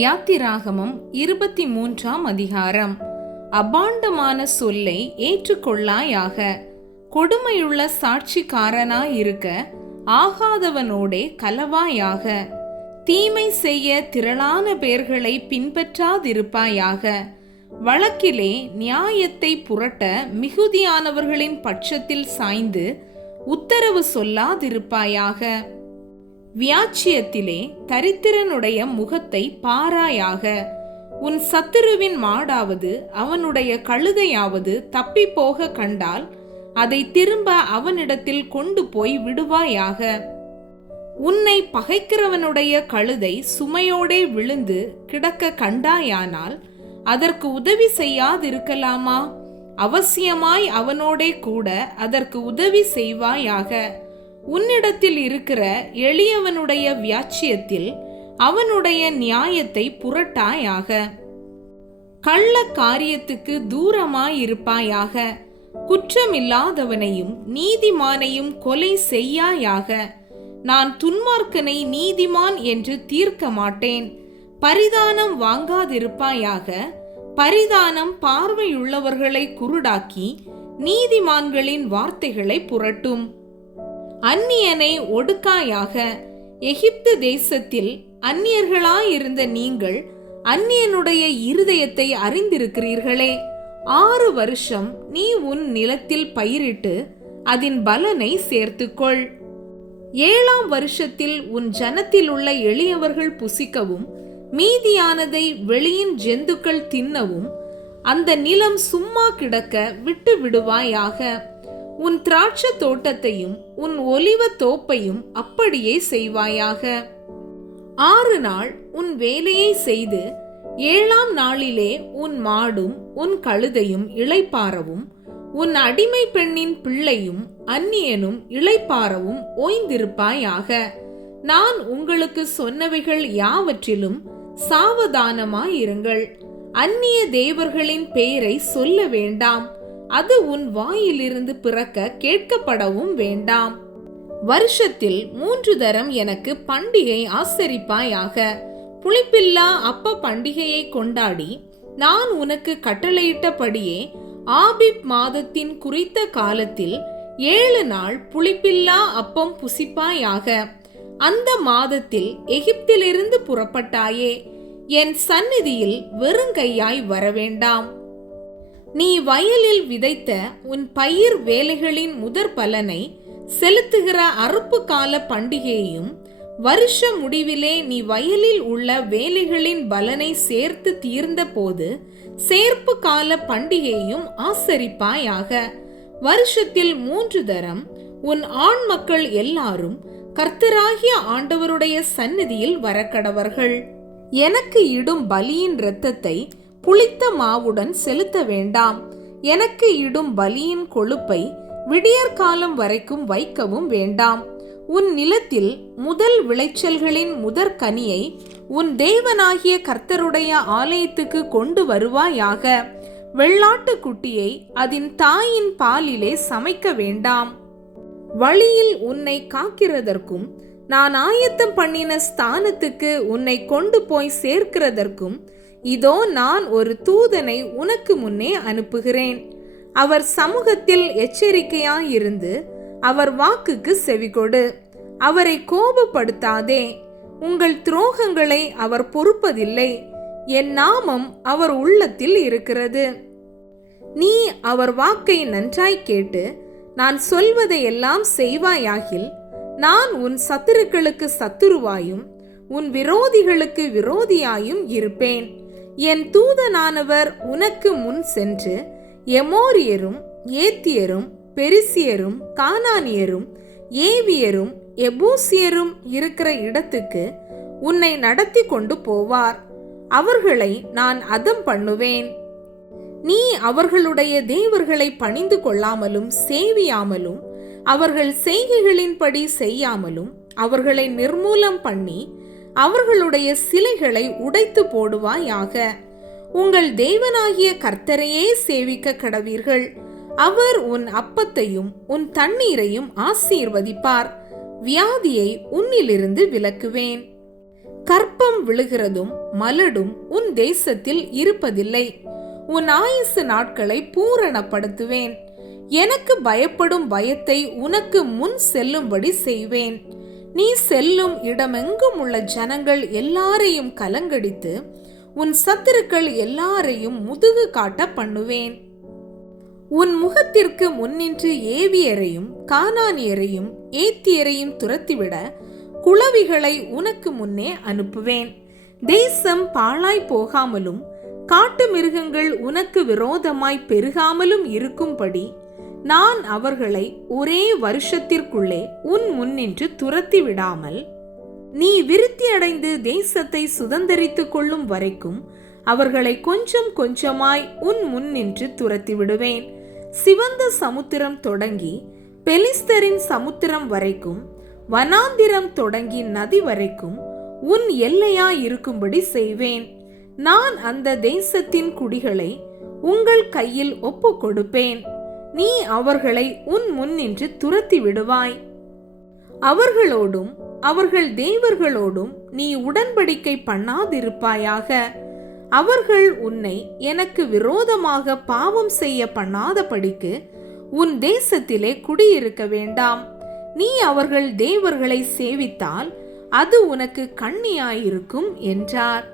யாத்திராகமம் 23ஆம் அதிகாரம். அபாண்டமான சொல்லை ஏற்றுக்கொள்ளாயாக, கொடுமையுள்ள சாட்சிக்காரனாயிருக்க ஆகாதவனோடே கலவாயாக, தீமை செய்ய திரளான பேர்களை பின்பற்றாதிருப்பாயாக, வழக்கிலே நியாயத்தை புரட்ட மிகுதியானவர்களின் பட்சத்தில் சாய்ந்து உத்தரவு சொல்லாதிருப்பாயாக, வியாச்சியத்திலே தரித்திரனுடைய முகத்தை பாராயாக, உன் சத்துருவின் மாடாவது அவனுடைய கழுதையாவது தப்பி போக கண்டால் அதை திரும்ப அவனிடத்தில் கொண்டு போய் விடுவாயாக. உன்னை பகைக்கிறவனுடைய கழுதை சுமையோடே விழுந்து கிடக்க கண்டாயானால் அதற்கு உதவி செய்யாதிருக்கலாமா? அவசியமாய் அவனோடே கூட அதற்கு உதவி செய்வாயாக. உன்னிடத்தில் இருக்கிற எளியவனுடைய வியாச்சியத்தில் அவனுடைய நியாயத்தை புரட்டாயாக. கள்ள காரியத்துக்கு தூரமாயிருப்பாயாக. குற்றமில்லாதவனையும் நீதிமானையும் கொலை செய்யாயாக. நான் துன்மார்க்கனை நீதிமான் என்று தீர்க்க மாட்டேன். பரிதானம் வாங்காதிருப்பாயாக. பரிதானம் பார்வையுள்ளவர்களை குருடாக்கி நீதிமான்களின் வார்த்தைகளை புரட்டும். அந்நியனை ஒடுக்காயாக. எகிப்து தேசத்தில் அந்நியர்களாயிருந்த நீங்கள் அந்நியனுடைய இருதயத்தை அறிந்திருக்கிறீர்களே. 6 வருஷம் நீ உன் நிலத்தில் பயிரிட்டு அதன் பலனை சேர்த்துக்கொள். 7ஆம் வருஷத்தில் உன் ஜனத்தில் உள்ள எளியவர்கள் புசிக்கவும் மீதியானதை வெளியின் ஜந்துக்கள் தின்னவும் அந்த நிலம் சும்மா கிடக்க விட்டு விடுவாயாக. உன் திராட்சை தோட்டத்தையும் உன் ஒலிவ தோப்பையும் அப்படியே செய்வாயாக. 6 நாள் உன் வேலையை செய்து 7ஆம் நாளிலே உன் மாடும் உன் கழுதையும் இளைப்பாறவும் உன் அடிமை பெண்ணின் பிள்ளையும் அந்நியனும் இளைப்பாறவும் ஓய்ந்திருப்பாயாக. நான் உங்களுக்கு சொன்னவைகள் யாவற்றிலும் சாவதானமாயிருங்கள். அந்நிய தேவர்களின் பெயரை சொல்ல வேண்டாம். அது உன் வாயிலிருந்து பிறக்க கேட்கப்படவும் வேண்டாம். வருஷத்தில் 3 தரம் எனக்கு பண்டிகை ஆசரிப்பாயாக. புளிப்பில்லா அப்ப பண்டிகையை கொண்டாடி நான் உனக்கு கட்டளையிட்டபடியே ஆபிப் மாதத்தின் குறித்த காலத்தில் 7 நாள் புளிப்பில்லா அப்பம் புசிப்பாயாக. அந்த மாதத்தில் எகிப்திலிருந்து புறப்பட்டாயே. என் சந்நிதியில் வெறுங்கையாய் வரவேண்டாம். நீ வயலில் விதைத்த உன் பயிர் வேலைகளின் முதற் பலனை செலுத்துகிற அறுப்பு கால பண்டிகையையும் வருஷ முடிவிலே நீ வயலில் உள்ள வேலைகளின் பலனை சேர்த்து தீர்ந்த போது சேர்ப்பு கால பண்டிகையையும் ஆசரிப்பாயாக. வருஷத்தில் 3 தரம் உன் ஆண் மக்கள் எல்லாரும் கர்த்தராகிய ஆண்டவருடைய சந்நிதியில் வரக்கடவர்கள். எனக்கு இடும் பலியின் இரத்தத்தை புளித்த மாவுடன் செலுத்த வேண்டாம். எனக்கு இடும் பலியின் கொழுப்பை விடியற்காலம் வரைக்கும் வைக்கவும் வேண்டாம். உன் நிலத்தில் முதல் விளைச்சல்களின் முதற் கனியை உன் தேவனாகிய கர்த்தருடைய ஆலயத்துக்கு கொண்டு வருவாயாக. வெள்ளாட்டு குட்டியை அதன் தாயின் பாலிலே சமைக்க வேண்டாம். வழியில் உன்னை காக்கிறதற்கும் நான் ஆயத்தம் பண்ணின ஸ்தானத்துக்கு உன்னை கொண்டு போய் சேர்க்கிறதற்கும் இதோ நான் ஒரு தூதனை உனக்கு முன்னே அனுப்புகிறேன். அவர் சமூகத்தில் எச்சரிக்கையாயிருந்து அவர் வாக்குக்கு செவிகொடு. அவரை கோபப்படுத்தாதே. உங்கள் துரோகங்களை அவர் பொறுப்பதில்லை. என் நாமம் அவர் உள்ளத்தில் இருக்கிறது. நீ அவர் வாக்கை நன்றாய் கேட்டு நான் சொல்வதையெல்லாம் செய்வாயாகில் நான் உன் சத்துருக்களுக்கு சத்துருவாயும் உன் விரோதிகளுக்கு விரோதியாயும் இருப்பேன். என் தூதனானவர் உனக்கு முன் சென்று எமோரியரும் ஏத்தியரும் பெரிசியரும் கானானியரும் ஏவியரும் எபூசியரும் இருக்கிற இடத்துக்கு உன்னை நடத்தி கொண்டு போவார். அவர்களை நான் அதம் பண்ணுவேன். நீ அவர்களுடைய தேவர்களை பணிந்து கொள்ளாமலும் சேவியாமலும் அவர்கள் செய்கைகளின்படி செய்யாமலும் அவர்களை நிர்மூலம் பண்ணி அவர்களுடைய சிலைகளை உடைத்து போடுவாயாக. உங்கள் தேவனாகிய கர்த்தரையே சேவிக்க கடவீர்கள். அவர் உன் அப்பத்தையும் உன் தண்ணீரையும் ஆசீர்வதிப்பார். வியாதியை உன்னிலிருந்து விலக்குவேன். கற்பம் விழுகிறதும் மலடும் உன் தேசத்தில் இருப்பதில்லை. உன் ஆயுசு நாட்களை பூரணப்படுத்துவேன். எனக்கு பயப்படும் பயத்தை உனக்கு முன் செல்லும்படி செய்வேன். நீ செல்லும் இடமெங்கும் உள்ள ஜனங்கள் எல்லாரையும் கலங்கடித்து உன் சத்துருக்கள் எல்லாரையும் முதுகு காட்ட பண்ணுவேன். உன் முகத்திற்கு முன்னின்று ஏவியரையும் கானானியரையும் ஏத்தியரையும் துரத்திவிட குளவிகளை உனக்கு முன்னே அனுப்புவேன். தேசம் பாழாய் போகாமலும் காட்டு மிருகங்கள் உனக்கு விரோதமாய் பெருகாமலும் இருக்கும்படி நான் அவர்களை ஒரே வருஷத்திற்குள்ளே உன் முன்னின்று துரத்தி விடாமல் நீ விருத்தி அடைந்து தேசத்தை சுதந்தரித்துக் கொள்ளும் வரைக்கும் அவர்களை கொஞ்சம் கொஞ்சமாய் உன் முன்னின்று துரத்தி விடுவேன். சிவந்த சமுத்திரம் தொடங்கி பெலிஸ்தரின் சமுத்திரம் வரைக்கும், வனாந்திரம் தொடங்கி நதி வரைக்கும் உன் எல்லையாயிருக்கும்படி செய்வேன். நான் அந்த தேசத்தின் குடிகளை உங்கள் கையில் ஒப்பு கொடுப்பேன். நீ அவர்களை உன் முன்னின்று துரத்தி விடுவாய். அவர்களோடும் அவர்கள் தேவர்களோடும் நீ உடன்படிக்கை பண்ணாதிருப்பாயாக. அவர்கள் உன்னை எனக்கு விரோதமாக பாவம் செய்ய பண்ணாதபடிக்கு உன் தேசத்திலே குடியிருக்க வேண்டாம். நீ அவர்கள் தேவர்களை சேவித்தால் அது உனக்கு கண்ணியாயிருக்கும் என்றார்.